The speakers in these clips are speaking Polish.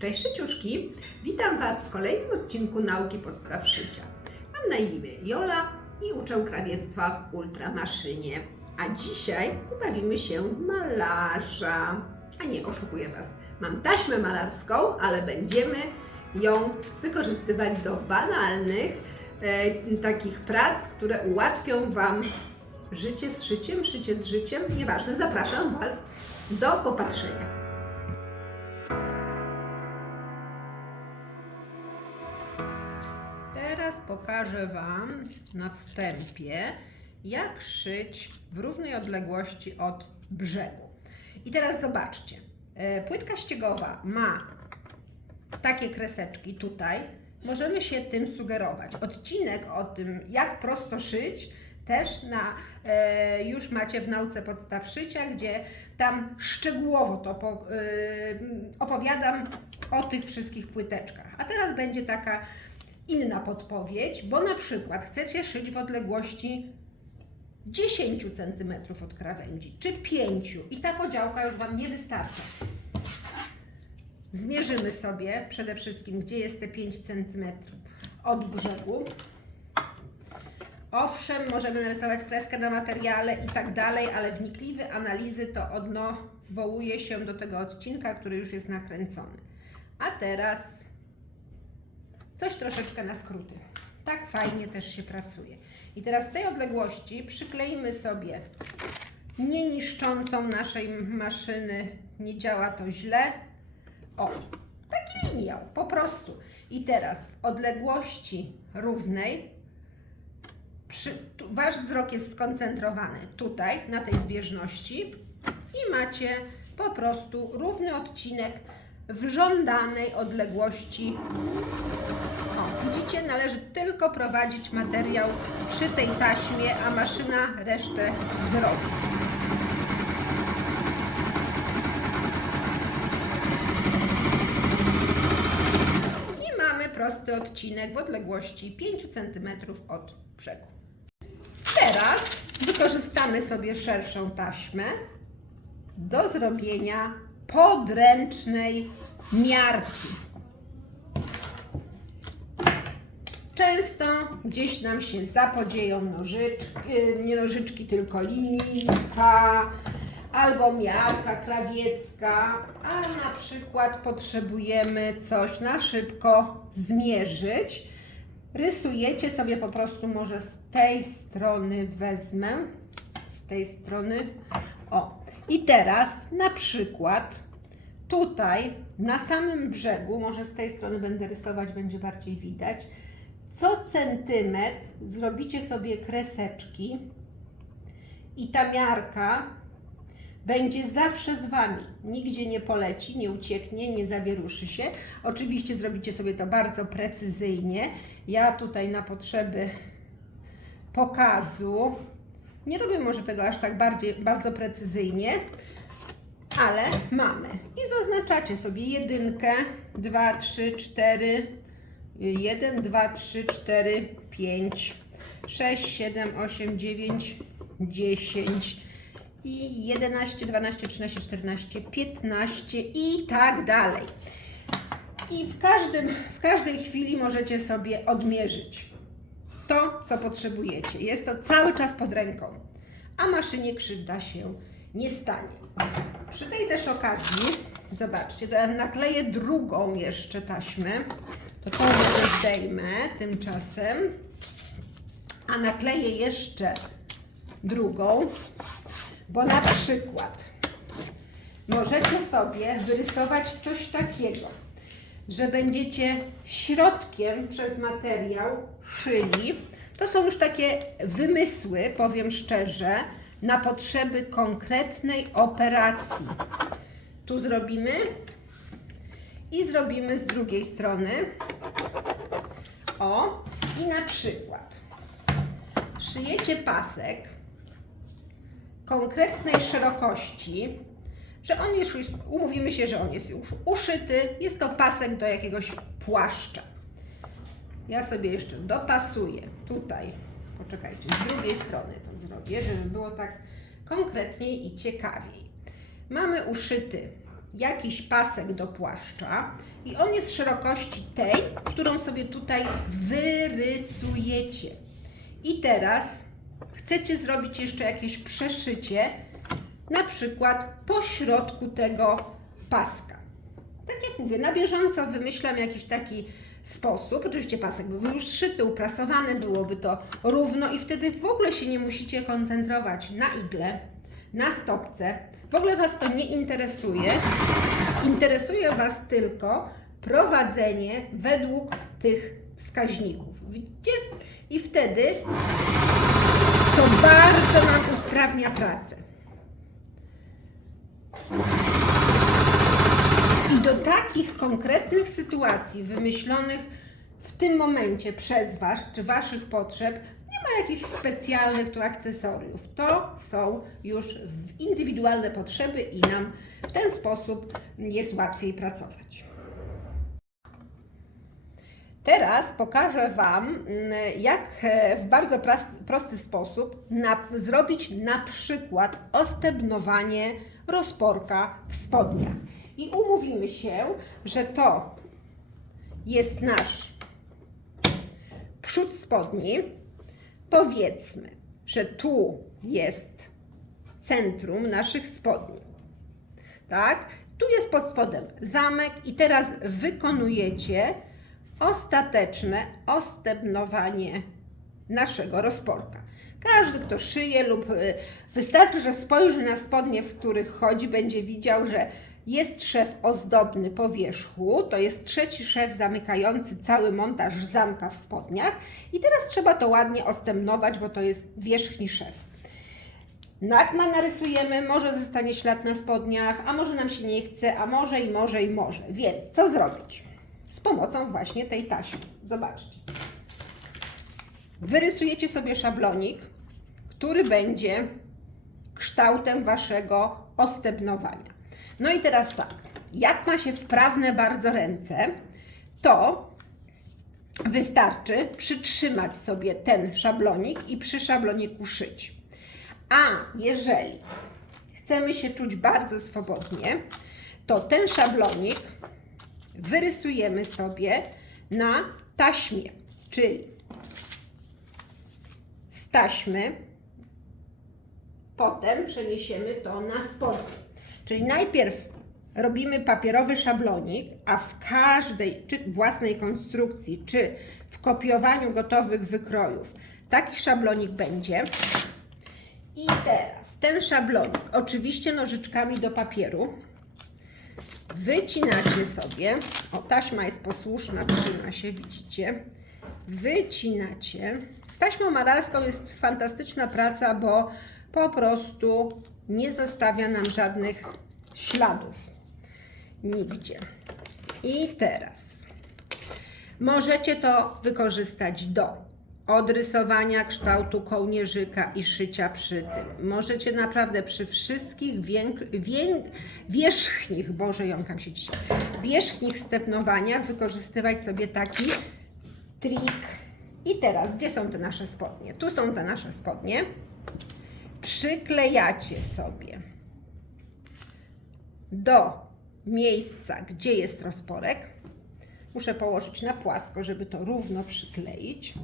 Cześć Szyciuszki, witam Was w kolejnym odcinku Nauki Podstaw Szycia. Mam na imię Jola i uczę krawiectwa w ultramaszynie. A dzisiaj pobawimy się w malarza. A nie, oszukuję Was. Mam taśmę malarską, ale będziemy ją wykorzystywać do banalnych e, takich prac, które ułatwią Wam życie z szyciem, szycie z życiem. Nieważne, zapraszam Was do popatrzenia. Teraz pokażę Wam na wstępie, jak szyć w równej odległości od brzegu. I teraz zobaczcie. e, Płytka ściegowa ma takie kreseczki tutaj. Możemy się tym sugerować. Odcinek o tym, jak prosto szyć, też na, e, już macie w nauce podstaw szycia, gdzie tam szczegółowo to po, e, opowiadam o tych wszystkich płyteczkach. A teraz będzie taka inna podpowiedź, bo na przykład chcecie szyć w odległości 10 cm od krawędzi, czy 5 i ta podziałka już Wam nie wystarcza. Zmierzymy sobie przede wszystkim, gdzie jest te 5 cm od brzegu. Owszem, możemy narysować kreskę na materiale i tak dalej, ale wnikliwe analizy to odwołuje się do tego odcinka, który już jest nakręcony. A teraz coś troszeczkę na skróty. Tak fajnie też się pracuje. I teraz z tej odległości przykleimy sobie nie niszczącą naszej maszyny, nie działa to źle. O, taki liniał, po prostu. I teraz w odległości równej przy, tu, wasz wzrok jest skoncentrowany tutaj, na tej zbieżności i macie po prostu równy odcinek w żądanej odległości o, widzicie, należy tylko prowadzić materiał przy tej taśmie, a maszyna resztę zrobi. I mamy prosty odcinek w odległości 5 cm od brzegu. Teraz wykorzystamy sobie szerszą taśmę do zrobienia podręcznej miarki. Często gdzieś nam się zapodzieją nożyczki, nie nożyczki, tylko linijka albo miarka krawiecka, a na przykład potrzebujemy coś na szybko zmierzyć. Rysujecie sobie po prostu może z tej strony wezmę, z tej strony, o. I teraz na przykład tutaj na samym brzegu, może z tej strony będę rysować, będzie bardziej widać, co centymetr zrobicie sobie kreseczki i ta miarka będzie zawsze z Wami. Nigdzie nie poleci, nie ucieknie, nie zawieruszy się. Oczywiście zrobicie sobie to bardzo precyzyjnie. Ja tutaj na potrzeby pokazu nie robię może tego aż tak bardziej, bardzo precyzyjnie, ale mamy. I zaznaczacie sobie jedynkę, dwa, trzy, cztery, 1, 2, 3, 4, 5, 6, 7, 8, 9, 10 i 11, 12, 13, 14, 15 i tak dalej. I w, każdym, w każdej chwili możecie sobie odmierzyć to, co potrzebujecie. Jest to cały czas pod ręką, a maszynie krzywda się nie stanie. Przy tej też okazji, zobaczcie, to ja nakleję drugą jeszcze taśmę. To tą zdejmę tymczasem, a nakleję jeszcze drugą, bo na przykład możecie sobie wyrysować coś takiego, że będziecie środkiem przez materiał szyli. To są już takie wymysły, powiem szczerze, na potrzeby konkretnej operacji. Tu zrobimy i zrobimy z drugiej strony. O, i na przykład szyjecie pasek konkretnej szerokości, że on jest umówimy się, że on jest już uszyty, jest to pasek do jakiegoś płaszcza. Ja sobie jeszcze dopasuję tutaj, poczekajcie, z drugiej strony to zrobię, żeby było tak konkretniej i ciekawiej. Mamy uszyty jakiś pasek do płaszcza i on jest szerokości tej, którą sobie tutaj wyrysujecie. I teraz chcecie zrobić jeszcze jakieś przeszycie, na przykład po środku tego paska. Tak jak mówię, na bieżąco wymyślam jakiś taki sposób. Oczywiście pasek byłby już zszyty, uprasowany, byłoby to równo i wtedy w ogóle się nie musicie koncentrować na igle, na stopce. W ogóle Was to nie interesuje. Interesuje Was tylko prowadzenie według tych wskaźników. Widzicie? I wtedy to bardzo nam usprawnia pracę. I do takich konkretnych sytuacji wymyślonych w tym momencie przez Was czy Waszych potrzeb nie ma jakichś specjalnych tu akcesoriów. To są już indywidualne potrzeby i nam w ten sposób jest łatwiej pracować. Teraz pokażę Wam, mm, jak e, w bardzo prosty sposób na, zrobić na przykład ostebnowanie rozporka w spodniach. I umówimy się, że to jest nasz przód spodni. Powiedzmy, że tu jest centrum naszych spodni. Tak? Tu jest pod spodem zamek i teraz wykonujecie ostateczne ostebnowanie naszego rozporka. Każdy, kto szyje lub y, wystarczy, że spojrzy na spodnie, w których chodzi, będzie widział, że jest szef ozdobny po wierzchu, to jest trzeci szef zamykający cały montaż zamka w spodniach i teraz trzeba to ładnie ostępnować, bo to jest wierzchni szef. Jak ma narysujemy, może zostanie ślad na spodniach, a może nam się nie chce, a może i może i może. Więc co zrobić? Z pomocą właśnie tej taśmy. Zobaczcie. Wyrysujecie sobie szablonik, który będzie kształtem waszego ostebnowania. No i teraz tak, jak ma się wprawne bardzo ręce, to wystarczy przytrzymać sobie ten szablonik i przy szabloniku szyć. A jeżeli chcemy się czuć bardzo swobodnie, to ten szablonik wyrysujemy sobie na taśmie, czyli z taśmy potem przeniesiemy to na spodnie. Czyli najpierw robimy papierowy szablonik, a w każdej, czy własnej konstrukcji, czy w kopiowaniu gotowych wykrojów, taki szablonik będzie. I teraz ten szablonik, oczywiście nożyczkami do papieru, wycinacie sobie. O, taśma jest posłuszna, trzyma się, widzicie. Wycinacie. Z taśmą malarską jest fantastyczna praca, bo po prostu nie zostawia nam żadnych śladów. Nigdzie. I teraz możecie to wykorzystać do odrysowania kształtu kołnierzyka i szycia przy tym. Możecie naprawdę przy wszystkich więk, więk, wierzchnich, Boże, jąkam się dzisiaj, wierzchnich stepnowaniach wykorzystywać sobie taki trik. I teraz, gdzie są te nasze spodnie? Tu są te nasze spodnie. Przyklejacie sobie do miejsca, gdzie jest rozporek. Muszę położyć na płasko, żeby to równo przykleić.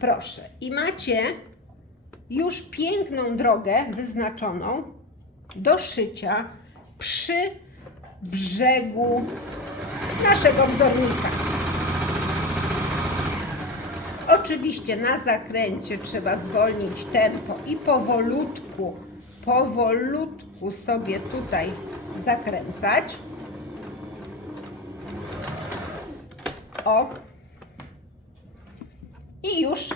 Proszę. I macie już piękną drogę wyznaczoną do szycia przy brzegu naszego wzornika. Oczywiście na zakręcie trzeba zwolnić tempo i powolutku, powolutku sobie tutaj zakręcać. O, i już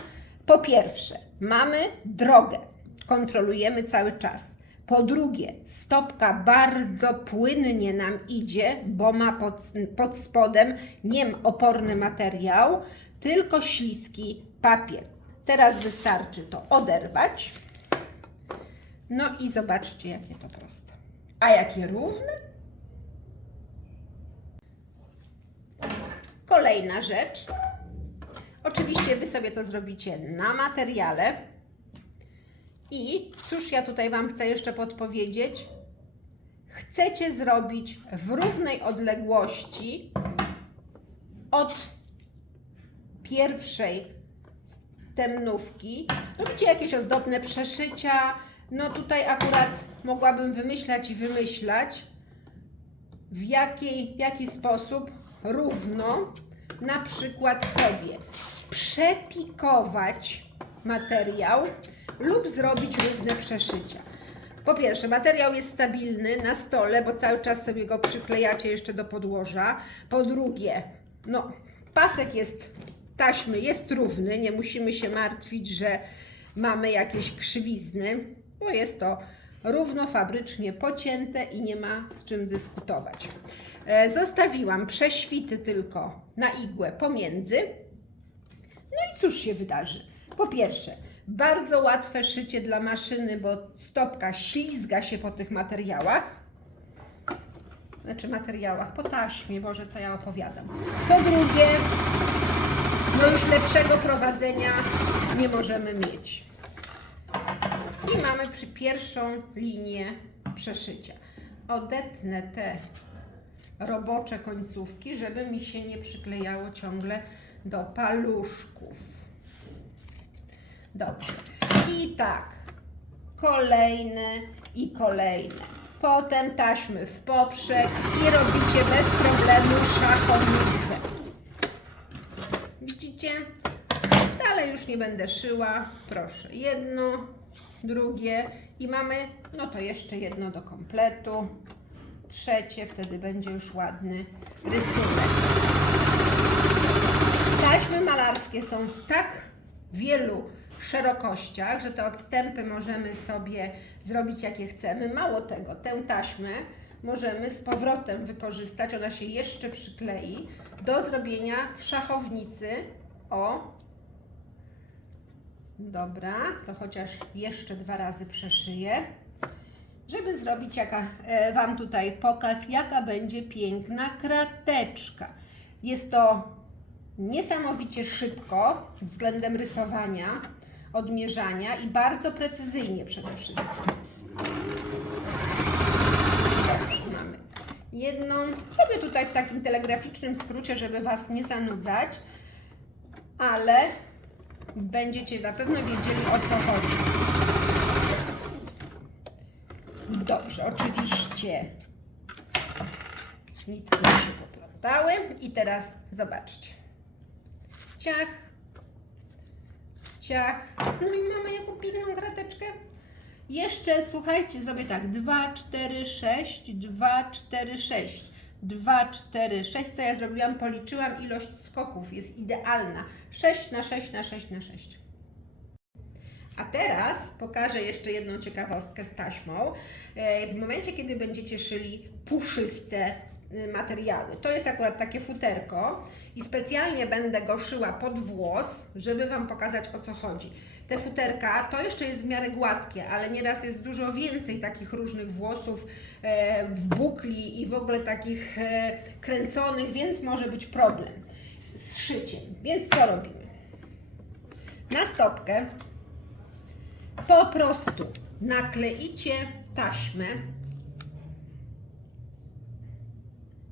po pierwsze mamy drogę, kontrolujemy cały czas. Po drugie, stopka bardzo płynnie nam idzie, bo ma pod, pod spodem nie oporny materiał, tylko śliski papier. Teraz wystarczy to oderwać. No i zobaczcie, jakie to proste. A jakie równe? Kolejna rzecz. Oczywiście Wy sobie to zrobicie na materiale. I cóż ja tutaj Wam chcę jeszcze podpowiedzieć? chcecie zrobić w równej odległości od pierwszej temnówki. Robicie jakieś ozdobne przeszycia. No tutaj akurat mogłabym wymyślać i wymyślać, w, jakiej, w jaki sposób równo na przykład sobie przepikować materiał lub zrobić równe przeszycia. Po pierwsze, materiał jest stabilny na stole, bo cały czas sobie go przyklejacie jeszcze do podłoża. Po drugie, no, pasek jest taśmy, jest równy, nie musimy się martwić, że mamy jakieś krzywizny, bo jest to równo fabrycznie pocięte i nie ma z czym dyskutować. E, Zostawiłam prześwity tylko na igłę pomiędzy. No i cóż się wydarzy? Po pierwsze, bardzo łatwe szycie dla maszyny, bo stopka ślizga się po tych materiałach. Znaczy materiałach, po taśmie, Boże, co ja opowiadam. Po drugie, no już lepszego prowadzenia nie możemy mieć. I mamy przy pierwszą linię przeszycia. Odetnę te robocze końcówki, żeby mi się nie przyklejało ciągle do paluszków. Dobrze. I tak, kolejne i kolejne. Potem taśmy w poprzek i robicie bez problemu szachownicę. Widzicie? Dalej już nie będę szyła. Proszę, jedno, drugie i mamy, no to jeszcze jedno do kompletu. Trzecie, wtedy będzie już ładny rysunek. Taśmy malarskie są w tak wielu szerokościach, że te odstępy możemy sobie zrobić jakie chcemy. Mało tego, tę taśmę możemy z powrotem wykorzystać, ona się jeszcze przyklei do zrobienia szachownicy o Dobra, to chociaż jeszcze dwa razy przeszyję, żeby zrobić jaka, e, Wam tutaj pokaz, jaka będzie piękna krateczka. Jest to niesamowicie szybko względem rysowania, odmierzania i bardzo precyzyjnie przede wszystkim. Dobrze, mamy jedną. Robię tutaj w takim telegraficznym skrócie, żeby Was nie zanudzać, ale będziecie na pewno wiedzieli o co chodzi. Dobrze, oczywiście. Nitki się poplątały i teraz zobaczcie. Ciach, ciach. No i mamy jaką piękną grateczkę. Jeszcze słuchajcie, zrobię tak. 2, 4, 6, 2, 4, 6. 2, 4, 6. Co ja zrobiłam? Policzyłam ilość skoków. Jest idealna. 6 na 6 na 6 na 6. A teraz pokażę jeszcze jedną ciekawostkę z taśmą. E, W momencie, kiedy będziecie szyli puszyste materiały. To jest akurat takie futerko i specjalnie będę go szyła pod włos, żeby Wam pokazać o co chodzi. Te futerka to jeszcze jest w miarę gładkie, ale nieraz jest dużo więcej takich różnych włosów e, w bukli i w ogóle takich e, kręconych, więc może być problem z szyciem. Więc co robimy? Na stopkę po prostu nakleicie taśmę.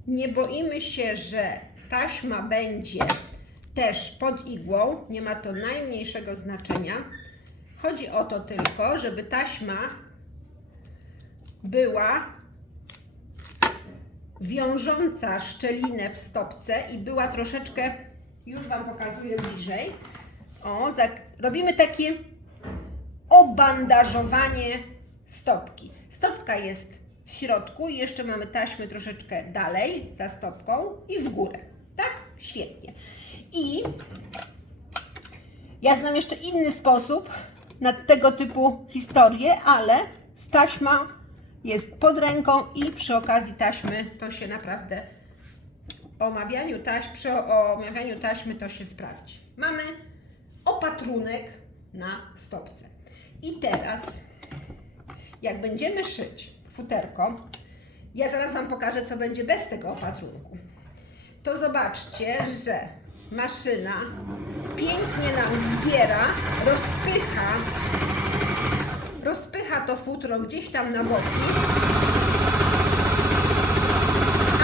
Nie boimy się, że taśma będzie też pod igłą, nie ma to najmniejszego znaczenia. Chodzi o to tylko, żeby taśma była wiążąca szczelinę w stopce i była troszeczkę, już Wam pokazuję bliżej. O, robimy takie obandażowanie stopki. Stopka jest w środku i jeszcze mamy taśmę troszeczkę dalej za stopką i w górę. Tak? Świetnie. I ja znam jeszcze inny sposób na tego typu historie, ale taśma jest pod ręką i przy okazji taśmy to się naprawdę omawianiu taśm, przy omawianiu taśmy to się sprawdzi. Mamy opatrunek na stopce. I teraz, jak będziemy szyć futerko. Ja zaraz Wam pokażę, co będzie bez tego opatrunku. To zobaczcie, że maszyna pięknie nam zbiera, rozpycha, rozpycha to futro gdzieś tam na boki.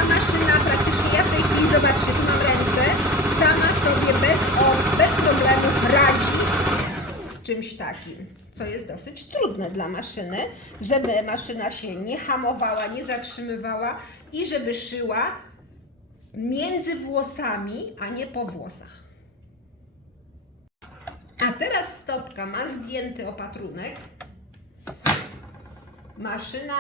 A maszyna praktycznie, ja w tej chwili, zobaczcie, tu mam ręce, sama sobie bez, o, bez problemów radzi z czymś takim co jest dosyć trudne dla maszyny, żeby maszyna się nie hamowała, nie zatrzymywała i żeby szyła między włosami, a nie po włosach. A teraz stopka ma zdjęty opatrunek. Maszyna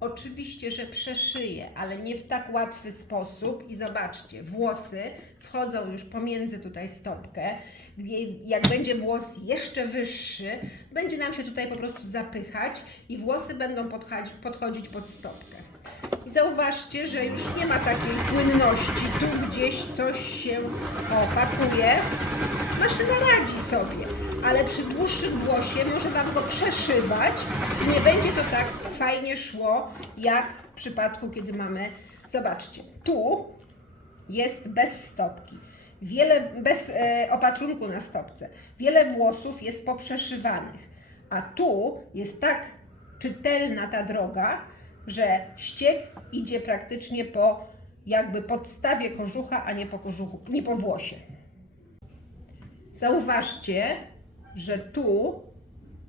oczywiście, że przeszyje, ale nie w tak łatwy sposób. I zobaczcie, włosy wchodzą już pomiędzy tutaj stopkę. Jak będzie włos jeszcze wyższy, będzie nam się tutaj po prostu zapychać i włosy będą podchodzić, podchodzić pod stopkę. I zauważcie, że już nie ma takiej płynności. Tu gdzieś coś się opatruje. Maszyna radzi sobie, ale przy dłuższym włosie może Wam go przeszywać. I nie będzie to tak fajnie szło, jak w przypadku, kiedy mamy, zobaczcie, tu jest bez stopki, wiele, bez e, opatrunku na stopce, wiele włosów jest poprzeszywanych, a tu jest tak czytelna ta droga, że ściek idzie praktycznie po jakby podstawie kożucha, a nie po kożuchu, nie po włosie. Zauważcie, że tu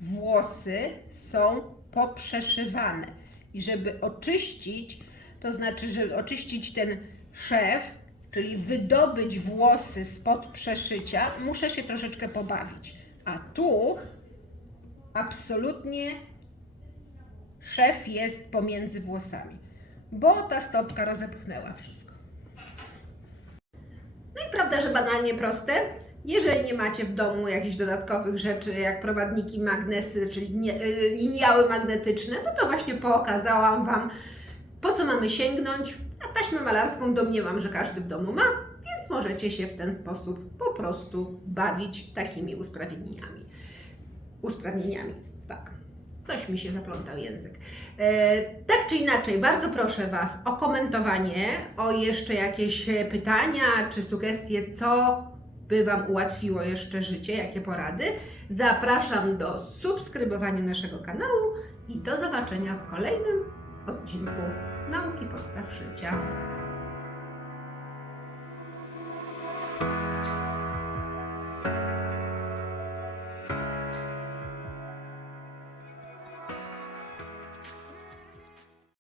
włosy są poprzeszywane. I żeby oczyścić, to znaczy, żeby oczyścić ten szef, czyli wydobyć włosy spod przeszycia, muszę się troszeczkę pobawić. A tu absolutnie szef jest pomiędzy włosami, bo ta stopka rozepchnęła wszystko. No i prawda, że banalnie proste. Jeżeli nie macie w domu jakichś dodatkowych rzeczy, jak prowadniki, magnesy, czyli y, liniały magnetyczne, no to właśnie pokazałam Wam, po co mamy sięgnąć. A taśmę malarską domniemam, że każdy w domu ma, więc możecie się w ten sposób po prostu bawić takimi usprawnieniami. Usprawnieniami, tak. Coś mi się zaplątał język. E, tak czy inaczej, bardzo proszę Was o komentowanie, o jeszcze jakieś pytania czy sugestie, co by Wam ułatwiło jeszcze życie, jakie porady. Zapraszam do subskrybowania naszego kanału i do zobaczenia w kolejnym odcinku Nauki Podstaw Życia.